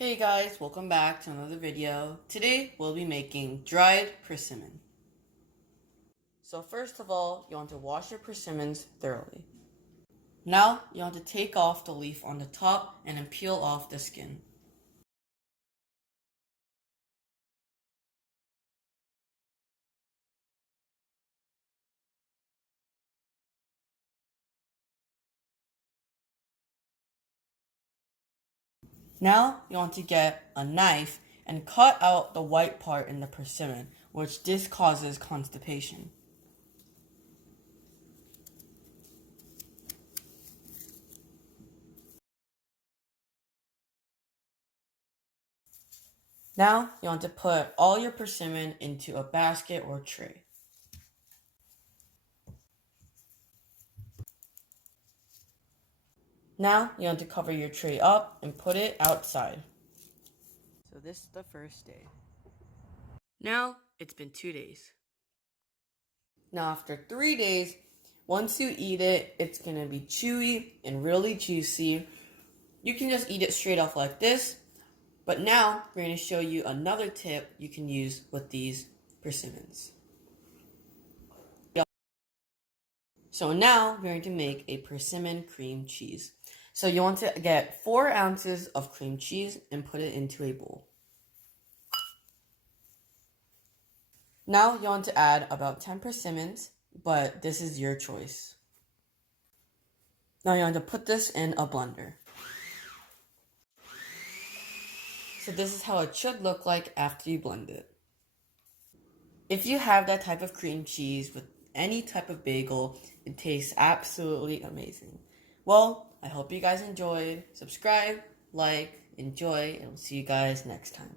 Hey guys, welcome back to another video. Today we'll be making dried persimmon. So first of all, you want to wash your persimmons thoroughly. Now you want to take off the leaf on the top and then peel off the skin. Now you want to get a knife and cut out the white part in the persimmon, which this causes constipation. Now you want to put all your persimmon into a basket or tray. Now you want to cover your tray up and put it outside. So this is the first day. Now it's been 2 days. Now after 3 days, once you eat it, it's gonna be chewy and really juicy. You can just eat it straight off like this. But now we're gonna show you another tip you can use with these persimmons. So now we're going to make a persimmon cream cheese. So you want to get 4 ounces of cream cheese and put it into a bowl. Now you want to add about 10 persimmons, but this is your choice. Now you want to put this in a blender. So this is how it should look like after you blend it. If you have that type of cream cheese with any type of bagel, it tastes absolutely amazing. Well, I hope you guys enjoyed. Subscribe, like, enjoy, and we'll see you guys next time.